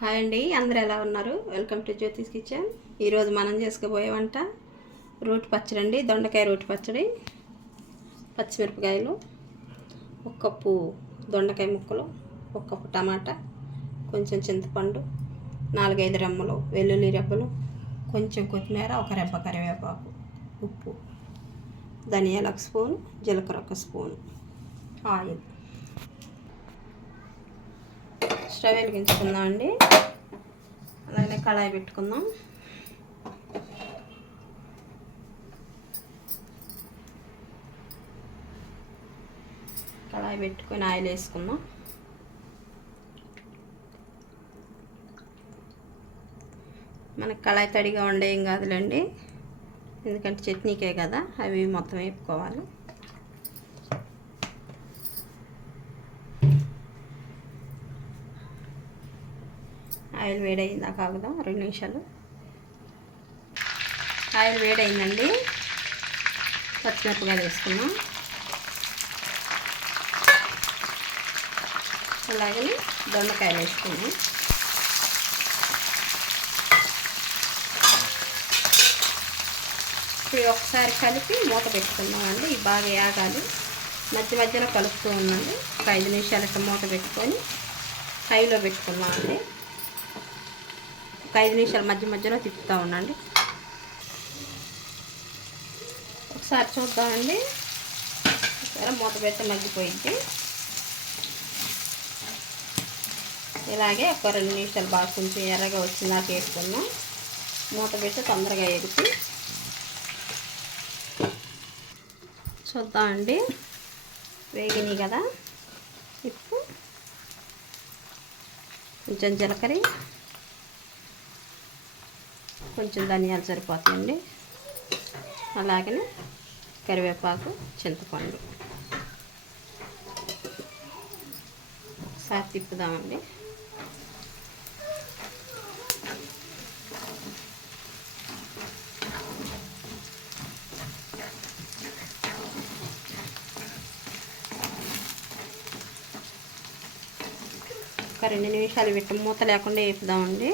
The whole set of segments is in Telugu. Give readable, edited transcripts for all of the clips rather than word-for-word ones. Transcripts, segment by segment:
హాయ్ అండి, అందరూ ఎలా ఉన్నారు? Welcome to జ్యోతిస్ kitchen. ఈరోజు మనం చేసుకోబోయే వంట రోటి పచ్చడి అండి. దొండకాయ రోటి పచ్చడి. పచ్చిమిరపకాయలు, ఒక కప్పు దొండకాయ ముక్కలు, ఒక కప్పు టమాటా, కొంచెం చింతపండు, 4-5 రెమ్మలు వెల్లుల్లి రెబ్బలు, కొంచెం కొత్తిమీర, ఒక రెబ్బ కరివేపాకు, ఉప్పు, ధనియాలు 1 స్పూను, జీలకర్ర 1 స్పూను, ఆయిల్. స్టవ్ వెలిగించుకుందాం అండి. అలాగే కళాయి పెట్టుకుందాం. కళాయి పెట్టుకొని ఆయిల్ వేసుకుందాం. మనకు కళాయి తడిగా ఉండేం కాదులేండి, ఎందుకంటే చట్నీకే కదా, అవి మొత్తం వేపుకోవాలి. ఆయిల్ వేడైందా కాగుదాం 2 నిమిషాలు. ఆయిల్ వేడైందండి. పచ్చిమిరపకాయలు వేసుకున్నాం. అలాగే దొండకాయలు వేసుకున్నాం. ఇప్పుడు ఒకసారి కలిపి మూత పెట్టుకుందామండి. ఇవి బాగా యాగాలి. మధ్య మధ్యలో కలుపుతూ ఉండండి. ఒక 5 నిమిషాలకి మూత పెట్టుకొని హైలో పెట్టుకుందామండి. ఒక 5 నిమిషాలు మధ్య మధ్యలో తిప్పుతూ ఉండండి. ఒకసారి చూద్దామండి. ఒకసారి మూత పెట్టి మగ్గిపోయింది. ఇలాగే ఒక 2 నిమిషాలు బాగా కొంచెం ఎర్రగా వచ్చిందాక వేసుకుందాం. మూత పెట్టి తొందరగా ఎగుతూ చూద్దామండి. వేగినాయి కదా. ఇప్పుడు కొంచెం జీలకర్ర, కొంచెం ధనియాలు సరిపోతాయండి. అలాగే కరివేపాకు, చింతపండు ఒకసారి తిప్పుదామండి. ఒక 2 నిమిషాలు పెట్టి మూత లేకుండా వేపుదామండి.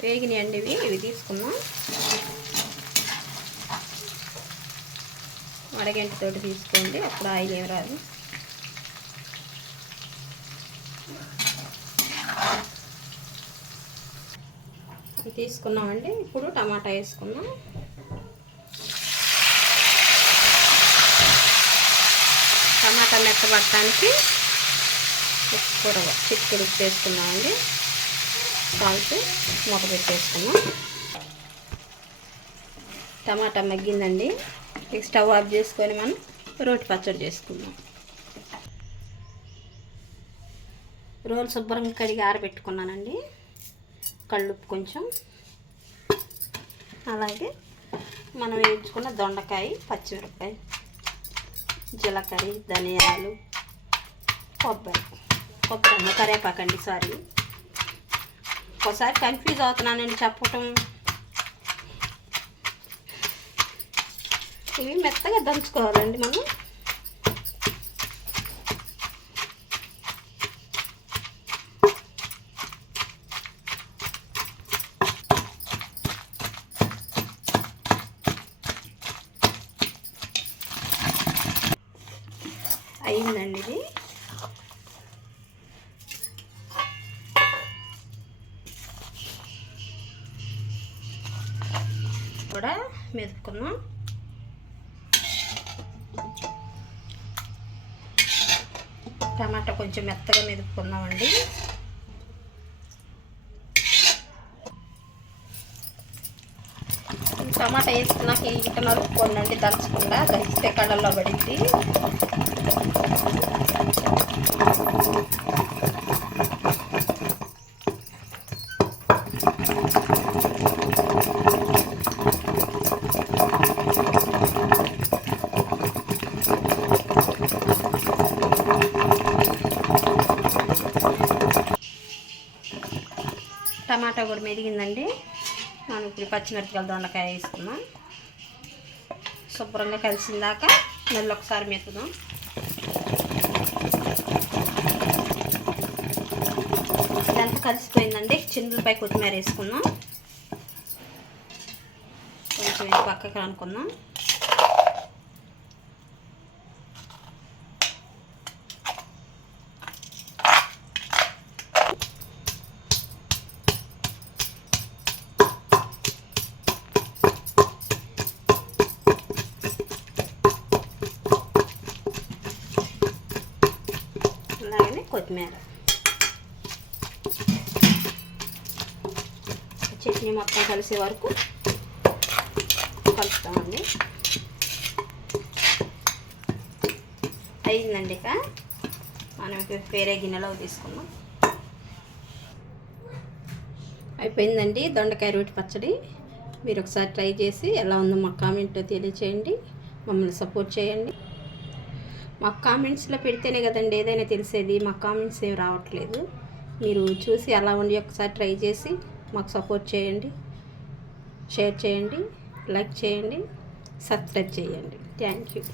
వేగినాయండి. ఇవి తీసుకుందాం. అడగంటితోటి తీసుకోండి, అప్పుడు ఆయిల్ ఏమి రాదు. తీసుకున్నామండి. ఇప్పుడు టమాటా వేసుకుందాం. టమాటా మెత్తబట్టడానికి చిక్కుడు ఉప్పు వేసుకున్నామండి. సాల్ట్, మూత పెట్టేసుకున్నాం. టమాటా మగ్గిందండి. ఇక స్టవ్ ఆఫ్ చేసుకొని మనం రోటి పచ్చడి చేసుకుందాం. రోలు శుభ్రంగా కడిగి ఆరబెట్టుకున్నానండి. కళ్ళుప్పు కొంచెం, అలాగే మనం వేయించుకున్న దొండకాయ, పచ్చిమిరపకాయ, జీలకర్ర, ధనియాలు, కొబ్బరి, కరివేపాకండి. సారీ, ఒకసారి కన్ఫ్యూజ్ అవుతున్నానండి చెప్పటం. ఇవి మెత్తగా దంచుకోవాలండి మనం. అయిందండి ఇది. కూడా మెదుపుకుందాం. టమాటా కొంచెం మెత్తగా మెదుపుకుందామండి. టమాటా వేసుకున్నాక ఇక నలుపుకోండి, దంచకుండా. దంచితే కళ్ళల్లో పడింది. టమాటా కూడా మెదిగిందండి. మనం ఇప్పుడు పచ్చిమిరపకాయలు దొండకాయ వేసుకుందాం. శుభ్రంగా కలిసిందాక మళ్ళీ ఒకసారి మెత్తుదాం. ఇదంతా కలిసిపోయిందండి. చిన్నులపై కొత్తిమీర వేసుకుందాం. కొంచెం ఇది పక్కకి అనుకుందాం. అలాగనే కొత్తిమీర, చట్నీ మొత్తం కలిసే వరకు కలుపుతామండి. అయిందండి. ఇక మనం వేరే గిన్నెలో తీసుకుందాం. అయిపోయిందండి దొండకాయ రోటి పచ్చడి. మీరు ఒకసారి ట్రై చేసి ఎలా ఉందో మాకు కామెంట్లో తెలియచేయండి. మమ్మల్ని సపోర్ట్ చేయండి. మాకు కామెంట్స్లో పెడితేనే కదండి ఏదైనా తెలిసేది. మాకు కామెంట్స్ ఏమి రావట్లేదు. మీరు చూసి ఎలా ఉండి ఒకసారి ట్రై చేసి మాకు సపోర్ట్ చేయండి, షేర్ చేయండి, లైక్ చేయండి, సబ్స్క్రైబ్ చేయండి. Thank you.